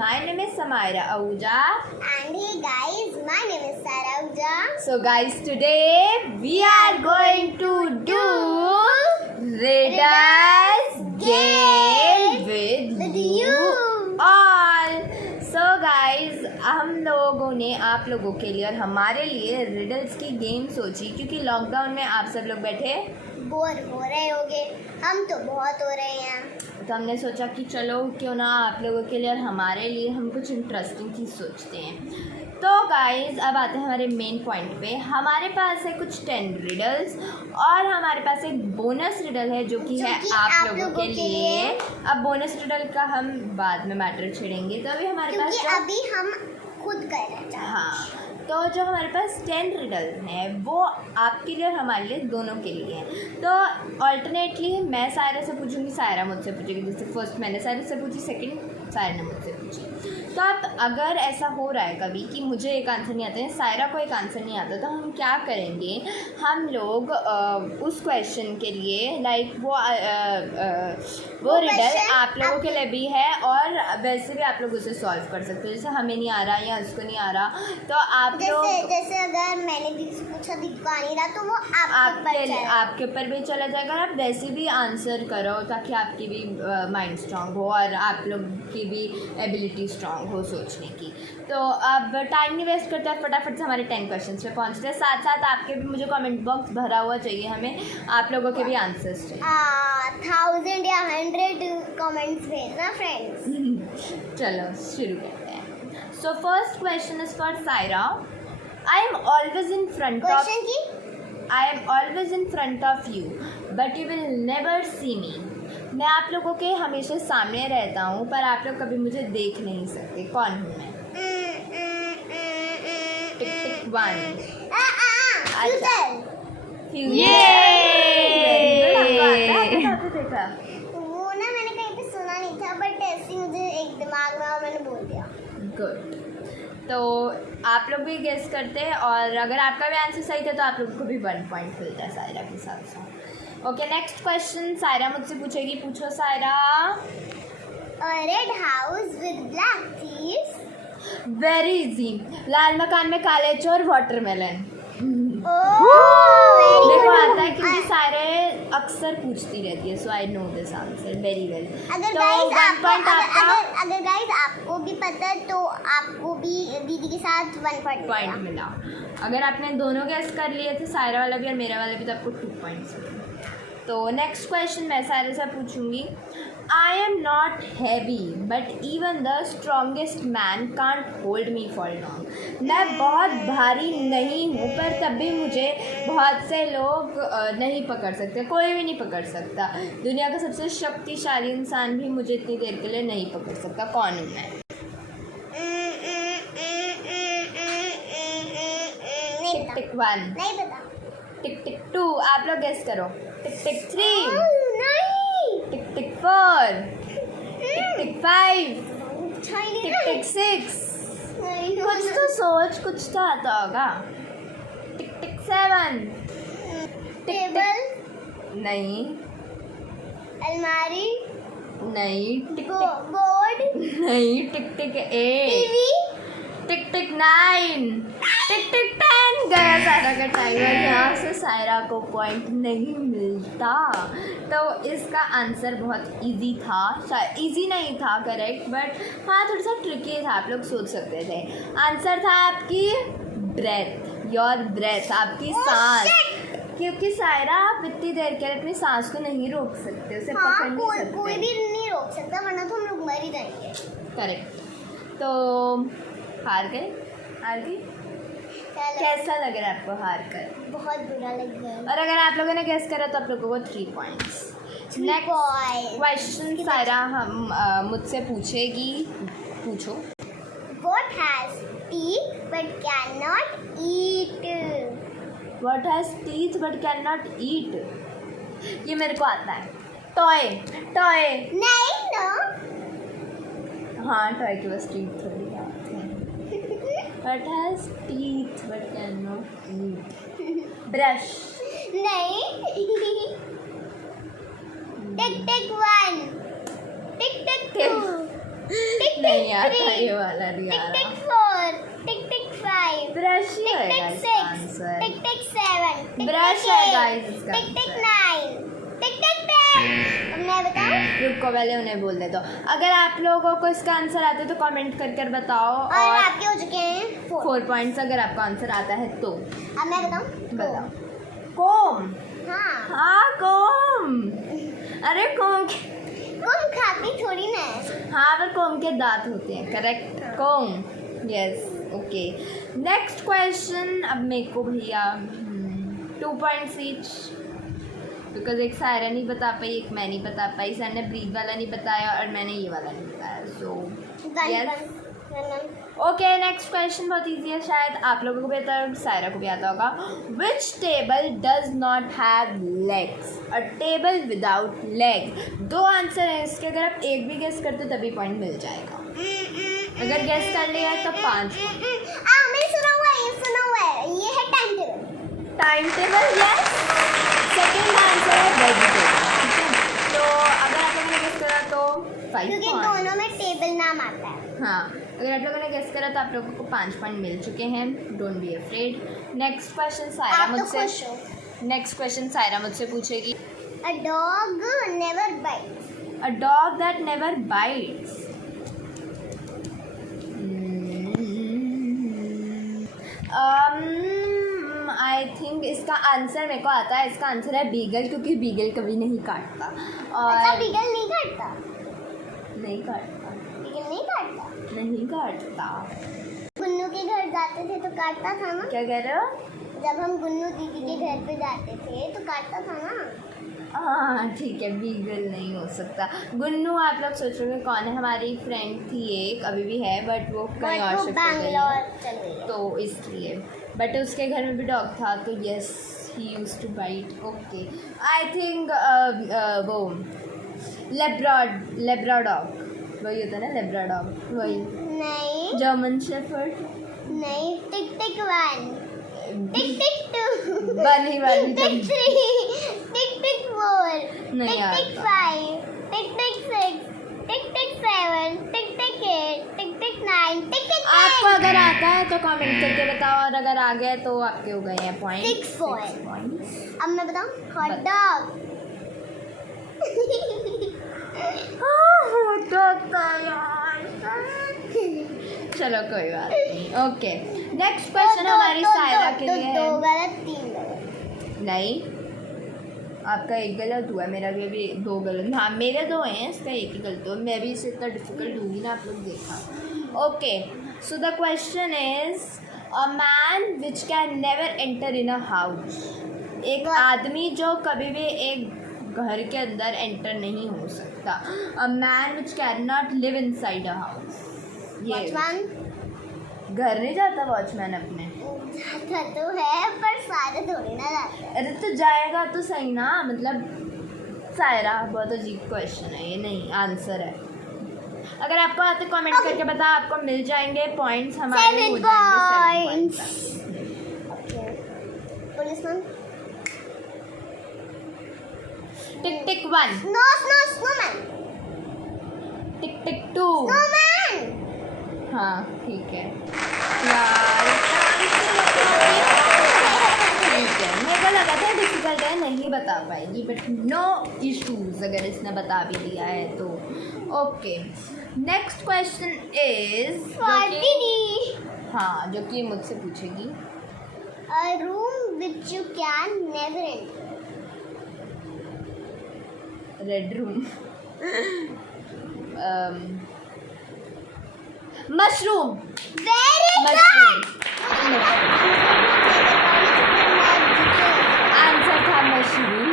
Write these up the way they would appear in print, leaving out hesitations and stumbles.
my name is Samaira Ahuja. And hey guys, my name is Sarah Ahuja. So guys, today we are going to do riddles game with you all. So guys, हम लोगों ने आप लोगों के लिए और हमारे लिए रिडल्स की गेम सोची, क्योंकि लॉकडाउन में आप सब लोग बैठे बोर हो रहे होगे, हम तो बहुत हो रहे हैं। तो हमने सोचा कि चलो क्यों ना आप लोगों के लिए और हमारे लिए हम कुछ इंटरेस्टिंग चीज़ सोचते हैं। तो गाइस, अब आते हैं हमारे मेन पॉइंट पे। हमारे पास है कुछ 10 रिडल्स और हमारे पास एक बोनस रिडल है जो कि है आप लोगों के लिए। अब बोनस रिडल का हम बाद में मैटर छेड़ेंगे, तो अभी हमारे पास अभी हम खुद करना चाहते हैं। हाँ, तो जो हमारे पास 10 रिडल्स हैं वो आपके लिए और हमारे लिए दोनों के लिए हैं। तो ऑल्टरनेटली मैं सायरा से पूछूंगी, सायरा मुझसे पूछेगी। जैसे फर्स्ट मैंने सायरा से पूछी, सेकंड सायरा ने मुझसे पूछी। तो अब अगर ऐसा हो रहा है कभी कि मुझे एक आंसर नहीं आता है, सायरा को एक आंसर नहीं आता, तो हम क्या करेंगे, हम लोग उस क्वेश्चन के लिए लाइक वो रिडल आप लोगों के लिए भी है और वैसे भी आप लोग उसे सॉल्व कर सकते हो। जैसे हमें नहीं आ रहा या उसको नहीं आ रहा, तो आप लोग जैसे अगर मैंने दीदी से पूछा, दीदी को आ नहीं रहा, तो वो आपके ऊपर भी चला जाएगा। आप वैसे भी आंसर करो ताकि आपकी भी माइंड स्ट्रांग हो और आप लोग की भी एबिलिटी स्ट्रांग हो सोचने की। तो अब टाइम नहीं वेस्ट करते हैं, फटाफट से हमारे 10 क्वेश्चंस पे पहुंचते हैं। साथ साथ आपके भी मुझे कमेंट बॉक्स भरा हुआ चाहिए, हमें आप लोगों के भी आंसर्स चाहिए। 1000 या 100 कमेंट्स भेजना फ्रेंड्स। चलो शुरू करते हैं। So first question is for Saira. I am always in front of you but you will never see me. मैं आप लोगों के हमेशा सामने रहता हूँ पर आप लोग कभी मुझे देख नहीं सकते। कौन हूँ मैं? टिक टिक 1। वो ना मैंने कहीं पे सुना नहीं था, बट ऐसे मुझे एक दिमाग में और मैंने बोल दिया। गुड। तो आप लोग भी गेस करते हैं और अगर आपका भी आंसर सही था तो आप लोगों को भी 1 पॉइंट मिलता है सायरा के साथ साथ। ओके, नेक्स्ट क्वेश्चन सायरा मुझसे पूछेगी। पूछो Saira. Red house with black thieves. Very easy. लाल मकान में काले चोर, वाटरमेलन। मेरे को आता है क्योंकि सायरा अक्सर पूछती रहती है, so I know this answer very well. अगर गाइस आपको भी पता है तो आपको भी दीदी के साथ 1 पॉइंट मिला। अगर आपने दोनों गेस कर लिए थे, सायरा वाला भी और मेरा वाला भी, तो आपको 2 पॉइंट्स मिले। तो नेक्स्ट क्वेश्चन मैं सायरा से पूछूंगी। I am not heavy but even the strongest man can't hold me for long. मैं बहुत भारी नहीं हूँ पर तब भी मुझे बहुत से लोग नहीं पकड़ सकते, कोई भी नहीं पकड़ सकता। दुनिया का सबसे शक्तिशाली इंसान भी मुझे इतनी देर के लिए नहीं पकड़ सकता। कौन हूँ मैं? टिक टिक 1। नहीं पता। टिक टिक 2। आप लोग गेस करो। टिक टिक 3। नहीं। टिक टिक 4। टिक टिक 5। टिक टिक 6। कुछ तो सोच, कुछ तो आता होगा। टिक टिक 7। टेबल नहीं। अलमारी नहीं। टिक टिक बोर्ड नहीं। टिक टिक 8। टीवी। टिक टिक 9। टिक टिक 10। गया सायरा का टाइमर। यहाँ से सायरा को पॉइंट नहीं मिलता। तो इसका आंसर बहुत इजी था, शायद इजी नहीं था करेक्ट, बट हाँ थोड़ा सा ट्रिकी था, आप लोग सोच सकते थे। आंसर था आपकी ब्रेथ, योर ब्रेथ, आपकी सांस। क्योंकि सायरा आप इतनी देर के लिए अपनी सांस को नहीं रोक सकते, उसे पकड़ नहीं सकते। कोई भी नहीं रोक सकता, वरना तो हम लोग मर ही जाएंगे। करेक्ट। तो हार गई। कैसा लग रहा है आपको हार कर? बहुत बुरा लग रहा है। और अगर आप लोगों ने गेस करा तो आप लोगों को 3 पॉइंट्स। नेक्स्ट क्वेश्चन सायरा हम मुझसे पूछेगी। पूछो। What has teeth but cannot eat? What has teeth but cannot eat? ये मेरे को आता है। टॉय। नहीं ना। हाँ, टॉय के बस टीथ थोड़ी आते हैं। What has teeth but cannot eat? Brush. नहीं। टिक टिक 1। टिक टिक 2। टिक नहीं आता three, ये वाला टिक दिया टिक 4, टिक टिक 5, ब्रश ही टिक होएगा टिक इसका 6, आंसर टिक टिक 7, टिक ब्रश टिक है 8, गाइस इसका टिक टिक आंसर 9, टिक टिक 10। अब मैं बताऊं? रुको पहले उन्हें बोल दे दो। अगर आप लोगों को इसका आंसर आता है तो कमेंट कर कर बताओ और और आपके हो चुके हैं 4। 4 पॉइंट्स अगर आपका आंसर आता है तो अब मैं बताऊं? बताओ। कोम, हाँ, हाँ कोम, अरे कोम कौन खाती थोड़ी ना है। हाँ पर कोम के दांत होते हैं, करेक्ट कोम, यस ओके। नेक्स्ट क्वेश्चन अब मेरे को भैया 2 पॉइंट्स ईच, बिकॉज एक सायरा नहीं बता पाई, एक मैं नहीं बता पाई, सर ने ब्रीद वाला नहीं बताया और मैंने ये वाला नहीं बताया, so yes okay. Next question बहुत इजी है, शायद आप लोगों को भी आता है और सायरा को भी आता होगा। Which table does not have legs? A table without leg. 2 answer है इसके, अगर आप एक भी गेस करते तभी पॉइंट मिल जाएगा, अगर गेस कर लिया है तो 5 पॉइंट। मैंने सुना हुआ है, ये है time table. Time table yes, second answer है वेजिटेबल, ठीक है। तो अगर आप लोगों ने गेस करा तो 5 क्योंकि पॉइंट। दोनों में टेबल नाम आता है। हाँ अगर आप लोगों ने गेस करा तो आप लोगों को 5 पॉइंट मिल चुके हैं, don't be afraid. Next question Saira आप तो खुश मुझसे हो। नेक्स्ट क्वेश्चन सायरा मुझसे पूछेगी। A dog never bites. A dog that never bytes. I think इसका आंसर मेरे को आता है, इसका आंसर है बीगल, क्योंकि बीगल कभी नहीं काटता अच्छा, और बीगल नहीं काटता? नहीं काटता, बीगल नहीं काटता? नहीं काटता। गुन्नू के घर जाते थे तो काटता था ना? क्या कह रहे हो? जब हम गुन्नू दीदी के घर पे जाते थे तो काटता था ना? हाँ ठीक है, बीगल नहीं हो सकता। गुन्नू आप लोग सोच रहे हो कौन है? हमारी फ्रेंड थी एक, अभी भी है बट वो कहीं और वो शिफ्ट हो गई बैंगलोर है, चल गई है। तो इसलिए। बट उसके घर में भी डॉग था, तो yes he used to bite. Okay I think वो लेब्राडॉग वही होता है ना, लेब्राडॉग वही, नहीं जर्मन शेफर्ड नहीं, टिक टिक 1, टिक टिक 2, बनी वाली टिक टिक 3, टिक टिक 4, नहीं टिक टिक 5, टिक टिक 6, टिक टिक 7, टिक टिक 8, टिक टिक 9, टिक टिक 10। आपको अगर आता है तो कमेंट करके बताओ, और अगर आ गया तो आपके हो गए हैं पॉइंट 6 पॉइंट्स। अब मैं बताऊं? Hot dog. चलो कोई बात नहीं, ओके। नेक्स्ट क्वेश्चन हमारी सायरा के लिए दो है। गलत 3 गलत। नहीं आपका एक गलत हुआ, मेरा भी अभी 2 गलत, हाँ मेरे 2 हैं, इसका एक ही गलत हुआ। मैं भी इसे इतना डिफिकल्ट दूंगी ना, आप लोग देखा। Okay so the question is a man which can never enter in a house. एक आदमी जो कभी भी एक घर के अंदर एंटर नहीं हो सकता। A man which can not live in side a house. ये वॉचमैन घर नहीं जाता वॉचमैन अपने? जाता तो है पर सारे थोड़ी ना जाते हैं। अरे तो जाएगा तो सही ना, मतलब सायरा बहुत अजीब क्वेश्चन है ये, नहीं आंसर है। अगर आपको आते कमेंट करके बता, आपको मिल जाएंगे पॉइंट्स, हमारे हो 7 जाएंगे 7 points। पॉइंट्स। पुलिसमैन। टिक टिक 1, स्नोमैन। टिक टिक 2। स्नोमैन। हाँ ठीक है यार, ठीक है मेरे को लगा था डिफिकल्ट है, नहीं बता पाएगी, बट नो इश्यूज अगर इसने बता भी दिया है तो। ओके नेक्स्ट क्वेश्चन इज, हाँ जो कि मुझसे पूछेगी। A room which you can never enter. Red room. Mushroom. Very mushroom good. Answer था मशरूम।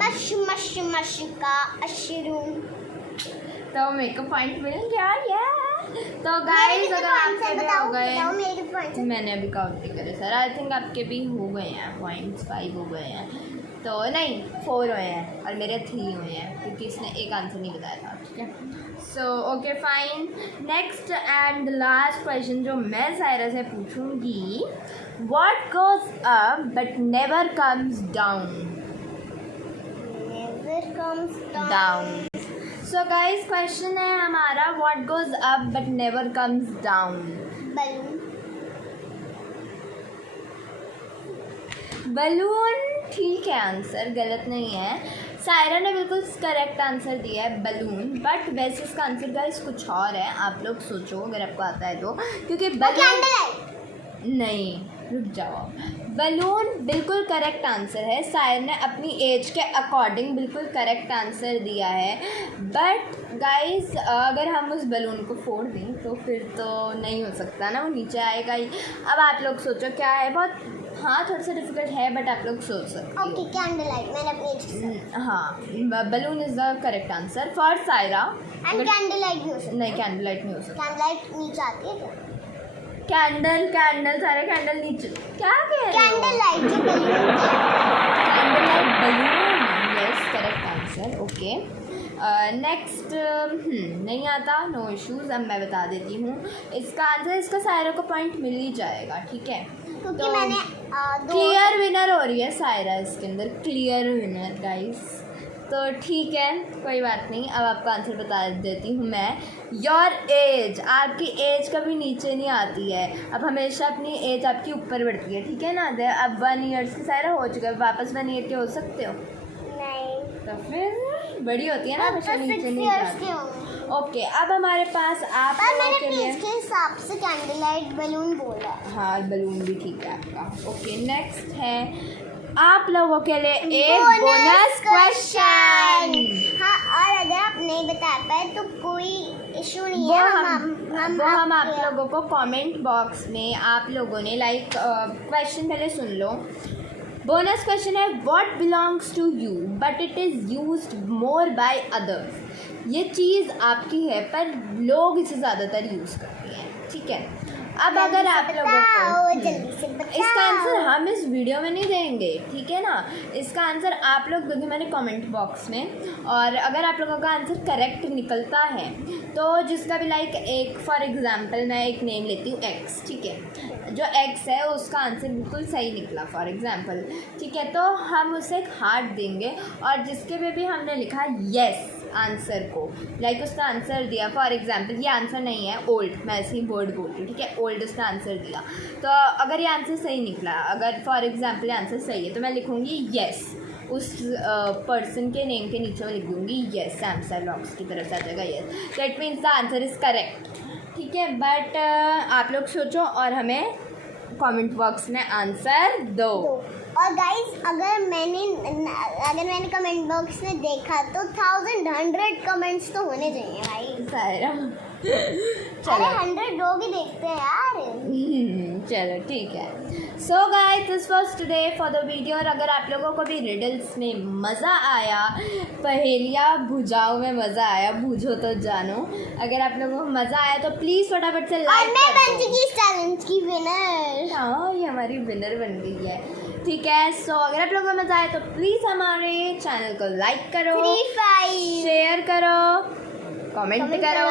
मश का मशरूम। तो मेरे को पॉइंट मिल गया ये। तो मेरे गाइस कितने अगर points आपके हैं भी बताओ हो गए, बताओ मेरे कितने points हैं? मैंने अभी काउंट नहीं करे सर, आई थिंक आपके भी हो गए हैं पॉइंट्स, 5 हो गए हैं, तो नहीं 4 हुए हैं और मेरे 3 हुए हैं, क्योंकि इसने एक आंसर नहीं बताया था, ठीक है। So okay fine. Next and last question जो मैं सायरा से पूछूंगी, what goes up but never comes down? Never comes down. Down. So guys question है हमारा, what goes up but never comes down? Balloon. Balloon ठीक है, आंसर गलत नहीं है। सायरा ने बिल्कुल करेक्ट आंसर दिया है बलून, बट वैसे इसका आंसर गाइस कुछ और है। आप लोग सोचो अगर आपको आता है तो, क्योंकि बलून नहीं, रुक जाओ। बलून बिल्कुल करेक्ट आंसर है। सायर ने अपनी एज के अकॉर्डिंग बिल्कुल करेक्ट आंसर दिया है, बट गाइस अगर हम उस बलून को फोड़ दें तो फिर तो नहीं हो सकता ना, वो नीचे आएगा ही। अब आप लोग सोचो क्या है, बहुत हाँ थोड़ा सा डिफिकल्ट है, बट आप लोग सोच सकते हो। Okay, candle light. मैंने अपनी एज के साथ। हाँ, balloon is the correct answer for Saira. And candle light भी हो सकता है। नहीं, कैंडल लाइट नहीं हो सकता। कैंडल लाइट नीचे आती है क्या? कैंडल सारे कैंडल नीचे क्या कह रहे हो? कैंडल लाइट जो balloon candle light balloon, yes correct answer. Okay next, नहीं आता, नो इश्यूज। अब मैं बता देती हूँ इसका आंसर। इसका सायरा को पॉइंट मिल ही जाएगा, ठीक है? क्योंकि तो मैंने क्लियर विनर हो रही है सायरा इसके अंदर, क्लियर विनर गाइस। तो ठीक है, कोई बात नहीं। अब आपका आंसर बता देती हूँ मैं। योर एज, आपकी एज कभी नीचे नहीं आती है, अब हमेशा अपनी एज आपकी ऊपर बढ़ती है, ठीक है ना? अब 1 ईयर्स की सायरा हो चुका है, वापस 1 ईयर के हो सकते हो? नहीं, तो फिर बड़ी होती है ना, अब हमेशा तो नीचे 6 नहीं इयर्स जाती। के होंगे। ओके, अब हमारे पास आप पर लोगों मैंने के अपनी लिए, एज के हिसाब से कैंडल लाइट बलून बोला है। हाँ बलून भी ठीक है आपका। ओके नेक्स्ट है आप लोगों के लिए एक बोनस क्वेश्चन। हाँ, और अगर आप नहीं बता पाए तो कोई इशू नहीं वो है। हम आप लोगों को कमेंट बॉक्स में आप लोगों ने क्वेश्चन पहले सुन लो। बोनस क्वेश्चन है, what belongs to you but it is used more by others? ये चीज़ आपकी है पर लोग इसे ज़्यादातर यूज़ करते हैं, ठीक है? अब अगर आप लोगों को जल्दी से बताओ। इसका आंसर हम इस वीडियो में नहीं देंगे, ठीक है ना? इसका आंसर आप लोग दोगे मैंने कमेंट बॉक्स में, और अगर आप लोगों का आंसर करेक्ट निकलता है तो जिसका भी एक फॉर एग्जांपल मैं एक नेम लेती हूँ एक्स, ठीक है? जो एक्स है उसका आंसर बिल्कुल सही निकला फॉर एग्जांपल, ठीक है? तो हम उसे एक हार्ट देंगे, और जिसके भी हमने लिखा येस आंसर को, उसका आंसर दिया, फॉर एग्जांपल ये आंसर नहीं है ओल्ड, मैं ऐसे ही वर्ड बोलती हूँ, ठीक है? ओल्ड उसने आंसर दिया, तो अगर ये आंसर सही निकला, अगर फॉर एग्जांपल ये आंसर सही है तो मैं लिखूँगी येस, उस पर्सन के नेम के नीचे मैं लिख दूँगी येस, सैमसंग लॉक्स की तरफ से आ जाएगा yes, that means the answer is correct, ठीक है? बट आप लोग सोचो और हमें कमेंट बॉक्स में आंसर दो। और गाइस, अगर मैंने कमेंट बॉक्स में देखा तो 1100 कमेंट्स तो होने चाहिए भाई। सायरा अरे 100 लोग ही देखते हैं यार। चलो ठीक है। So guys this was today for the video. और अगर आप लोगों को भी रिडल्स में मज़ा आया, पहेलियाँ बुझाओ में मज़ा आया, बूझो तो जानो, अगर आप लोगों को मज़ा आया तो प्लीज़ फटाफट से लाइक और मैं बन चुकी इस चैलेंज की विनर। हाँ, ये हमारी विनर बन गई है, ठीक है? सो अगर आप लोगों को मज़ा आया तो प्लीज़ हमारे चैनल को लाइक करो, शेयर करो, कमेंट करो,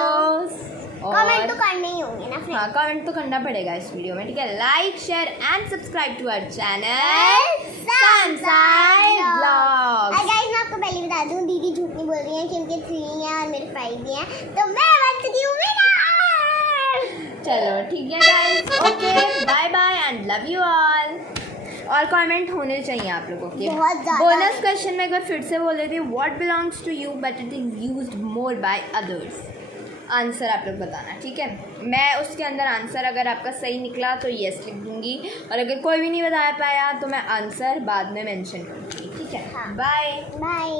और कमेंट तो करने ही होंगे ना फ्रेंड। हाँ, कमेंट तो करना पड़ेगा इस वीडियो में, ठीक है? Like share and subscribe to our channel Samsai blogs. और गाइस, मैं आपको पहले बता दूं, दीदी झूठ नहीं बोल रही है कि उनके 3 हैं और मेरे 5 भी हैं, तो मैं बन चुकी हूँ विनर। चलो ठीक है guys, okay bye bye and love you all. और कमेंट होने चाहिए आप लोगों के। बहुत ज़्यादा। बोनस क्वेश्चन में एक बार फिर से बोल देती हूँ, what belongs to you but it is used more by others? Answer आप लोग बताना, ठीक है? मैं उसके अंदर आंसर अगर आपका सही निकला तो येस लिख दूँगी, और अगर कोई भी नहीं बता पाया तो मैं आंसर बाद में मेंशन करूँगी, ठीक है? हाँ। Bye bye.